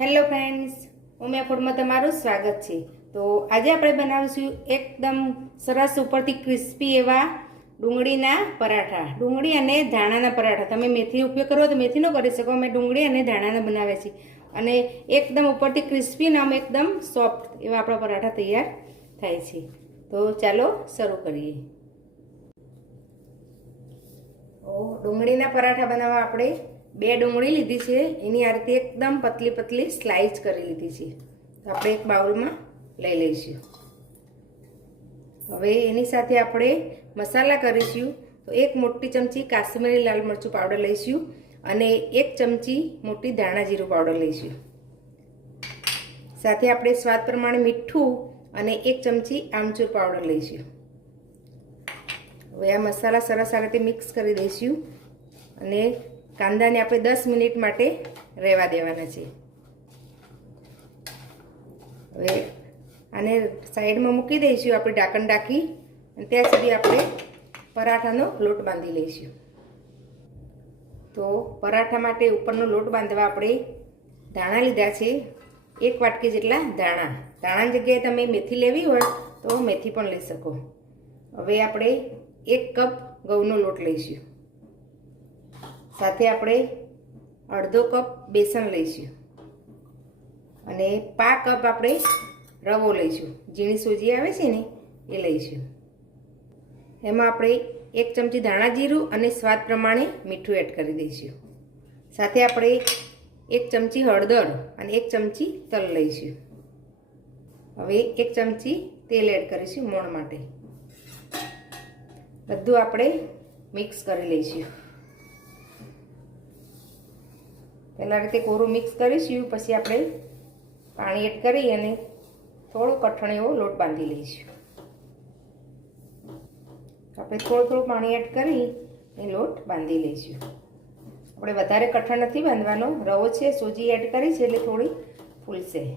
Hello friends Umiya ફૂડમાં તમારું સ્વાગત છે. તો આજે આપણે બનાવીશું એકદમ સરસ ઉપરથી ક્રિસ્પી એવા ડુંગળીના પરાઠા. ડુંગળી અને ધાણાના પરાઠા. તમે મેથી ઉપયોગ કરો તો મેથીનો કરી શકો, અમે ડુંગળી અને ધાણાના બનાવ્યા છીએ. અને એકદમ ઉપરથી ક્રિસ્પી અને આમ એકદમ સોફ્ટ એવા આપણા પરાઠા તૈયાર થાય છે. તો ચાલો શરૂ કરીએ. ડુંગળીના પરાઠા બનાવવા આપણે બે ડુંગળી લીધી છે. એની આ રીતે એકદમ પતલી પતલી સ્લાઇસ કરી લીધી છે. આપણે એક બાઉલમાં લઈ લઈશું. હવે એની સાથે આપણે મસાલા કરીશું. તો એક મોટી ચમચી કાશ્મીરી લાલ મરચું પાવડર લઈશું અને એક ચમચી મોટી ધાણા જીરું પાવડર લઈશું. સાથે આપણે સ્વાદ પ્રમાણે મીઠું અને એક ચમચી આમચૂર પાવડર લઈશું. હવે આ મસાલા સરસ આ રીતે મિક્સ કરી દઈશું. અને કાંદાને આપણે દસ મિનિટ માટે રહેવા દેવાના છે. હવે આને સાઈડમાં મૂકી દઈશું, આપણે ઢાંકણ ઢાંકી, અને ત્યાં સુધી આપણે પરાઠાનો લોટ બાંધી લઈશું. તો પરાઠા માટે ઉપરનો લોટ બાંધવા આપણે ધાણા લીધા છે, એક વાટકી જેટલા ધાણા. ધાણાની જગ્યાએ તમે મેથી લેવી હોય તો મેથી પણ લઈ શકો. હવે આપણે એક કપ ઘઉંનો લોટ લઈશું. સાથે આપણે અડધો કપ બેસન લઈશું. અને પા કપ આપણે રવો લઈશું. ઝીણી સોજી આવે છે ને, એ લઈશું. એમાં આપણે એક ચમચી ધાણા જીરું અને સ્વાદ પ્રમાણે મીઠું એડ કરી દઈશું. સાથે આપણે એક ચમચી હળદર અને એક ચમચી તલ લઈશું. હવે એક ચમચી તેલ એડ કરીશું મોણ માટે. બધું આપણે મિક્સ કરી લઈશું. પહેલાં રીતે કોરું મિક્સ કરીશું, પછી આપણે પાણી એડ કરી અને થોડો કઠણ એવો લોટ બાંધી લઈશું. આપણે થોડું થોડું પાણી એડ કરી એ લોટ બાંધી લઈશું. આપણે વધારે કઠણ નથી બાંધવાનો, રવો છે, સોજી એડ કરી છે એટલે થોડી ફૂલશે.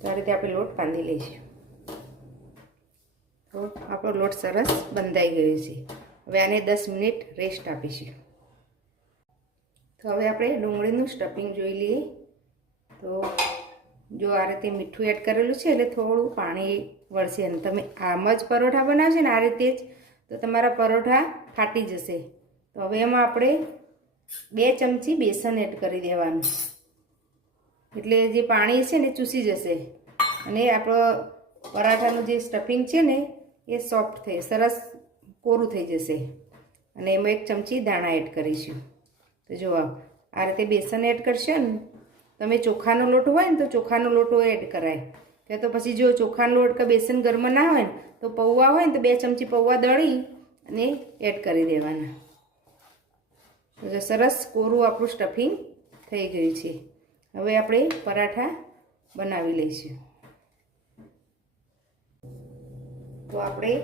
તો આ રીતે આપણે લોટ બાંધી લઈશું. આપણો લોટ સરસ બંધાઈ ગયો છે. હવે આને દસ મિનિટ રેસ્ટ આપીશું. તો હવે આપણે ડુંગળીનું સ્ટફિંગ જોઈ લઈએ. તો જો આ રીતે મીઠું એડ કરેલું છે એટલે થોડું પાણી વળશે અને તમે આમ જ પરોઠા બનાવશો ને આ રીતે જ, તો તમારા પરોઠા ફાટી જશે. તો હવે એમાં આપણે બે ચમચી બેસન એડ કરી દેવાનું. એટલે જે પાણી છે ને ચૂસી જશે. અને આપણો પરાઠાનું જે સ્ટફિંગ છે ને એ સોફ્ટ થઈ, સરસ કોરું થઈ જશે. અને એમાં એક ચમચી દાણા એડ કરીશું. તો જો આ રીતે બેસન એડ કરશો ને, તમે ચોખાનો લોટ હોય ને તો ચોખાનો લોટો એડ કરાય. કે તો પછી જો ચોખાનો લોટ કે બેસન ઘરમાં ના હોય ને, તો પૌવા હોય ને તો બે ચમચી પૌવા દળી અને એડ કરી દેવાના. સરસ કોરું આપણું સ્ટફિંગ થઈ ગયું છે. હવે આપણે પરાઠા બનાવી લઈશું. તો આપણે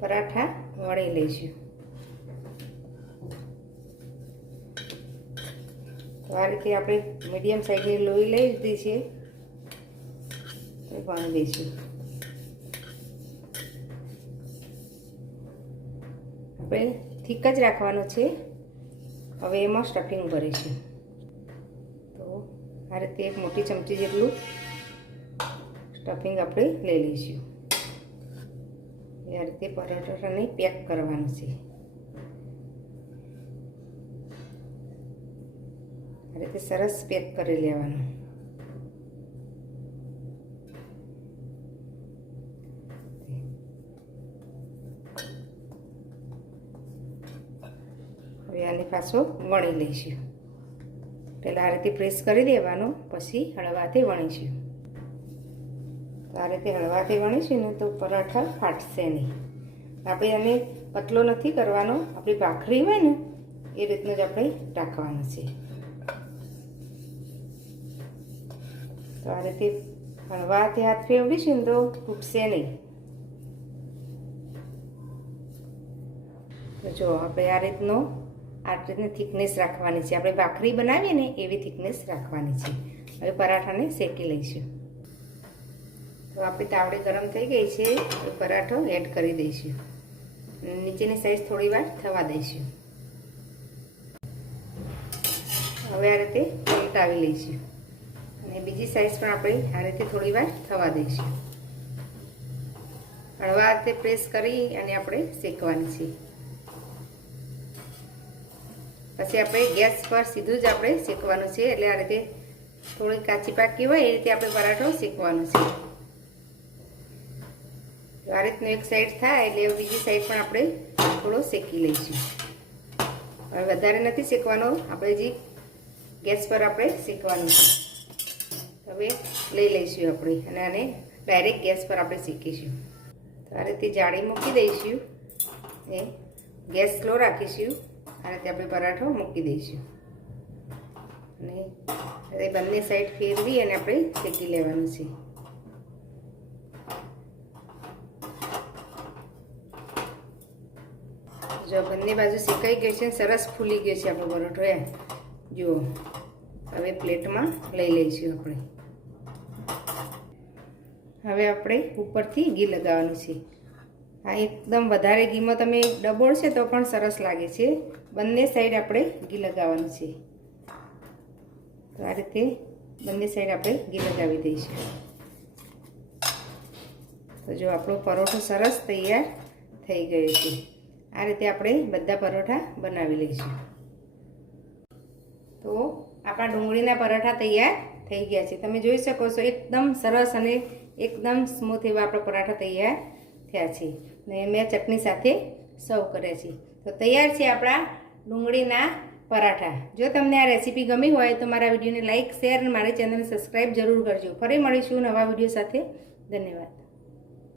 પરાઠા વળી લઈશું. તો આ રીતે આપણે મીડિયમ સાઈઝની લોહી લઈ લીધી છે. એ પાણી દઈશું. આપણે થીક જ રાખવાનો છે. હવે એમાં સ્ટફિંગ ભરીશું. તો આ રીતે એક મોટી ચમચી જેટલું સ્ટફિંગ આપણે લઈ લઈશું. આ રીતે પરાઠાને પેક કરવાનું છે. આ રીતે સરસ પેક કરી લેવાનું. હવે આને પાછો વણી લઈશું. પહેલાં આ રીતે પ્રેસ કરી દેવાનું, પછી હળવાથી વણીશું. તો આ રીતે હળવાથી વણીશું ને તો પરાઠા ફાટશે નહીં. આપણે આને પતલો નથી કરવાનો, આપણી ભાખરી હોય ને, એ રીતનું જ આપણે રાખવાનું છે. તો આ રીતે હળવાથી હાથ ફેરવીશું ને તો તૂટશે નહીં તો જો આપણે આ રીતનો આ રીતની થિકનેસ રાખવાની છે આપણે ભાખરી બનાવીએ ને એવી થિકનેસ રાખવાની છે હવે પરાઠાને શેકી લઈશું તો આપણી તાવડી ગરમ થઈ ગઈ છે એ પરાઠો એડ કરી દઈશું નીચેની સાઈઝ થોડી વાર થવા દઈશું। હવે આ રીતે પલટાવી લઈશું। અને બીજી સાઈઝ પણ આપણે આ રીતે થોડી વાર થવા દઈશું. હળવા હાથે પ્રેસ કરી અને આપણે શેકવાની છે. પછી આપણે ગેસ પર સીધું જ આપણે શેકવાનું છે, એટલે આ રીતે થોડી કાચી પાકી હોય એ રીતે આપણે પરાઠો શેકવાનો છે. આ રીતનું એક સાઈડ થાય, એટલે બીજી સાઈડ પણ આપણે થોડો શેકી લઈશું. હવે વધારે નથી શેકવાનો, આપણે જે ગેસ પર આપણે શેકવાનું છે. હવે લઈ લઈશું આપણે અને આને ડાયરેક્ટ ગેસ પર આપણે શેકીશું. તો આ રીતે જાળી મૂકી દઈશું. એ ગેસ સ્લો રાખીશું આ રીતે આપણે પરાઠો મૂકી દઈશું. અને બંને સાઈડ ફેરવી અને આપણે શેકી લેવાનું છે. જો બંને બાજુ શેકાઈ ગઈ છે સરસ ફૂલી ગયો છે આપણો પરોઠો એ જુઓ, હવે પ્લેટમાં લઈ લઈશું આપણે. હવે આપણે ઉપરથી ઘી લગાવવાનું છે. આ એકદમ વધારે ઘીમાં તમે ડબોળશે તો પણ સરસ લાગે છે. બંને સાઈડ આપણે ઘી લગાવવાનું છે. તો આ રીતે બંને સાઈડ આપણે ઘી લગાવી દઈશું. તો જો આપણો પરોઠો સરસ તૈયાર થઈ ગયો છે. આ રીતે આપણે બધા પરોઠા બનાવી લઈશું. તો આપણા ડુંગળીના પરોઠા તૈયાર થઈ ગયા છે. તમે જોઈ શકો છો એકદમ સરસ અને એકદમ સ્મૂથ એવા આપણા પરાઠા તૈયાર થયા છે. ને મેં ચટણી સાથે સર્વ કર્યા છે. તો તૈયાર છે આપણા ડુંગળીના પરાઠા. જો તમને આ રેસીપી ગમી હોય તો મારા વિડીયોને લાઇક શેર અને મારી ચેનલને સબસ્ક્રાઈબ જરૂર કરજો. ફરી મળીશું નવા વીડિયો સાથે. ધન્યવાદ.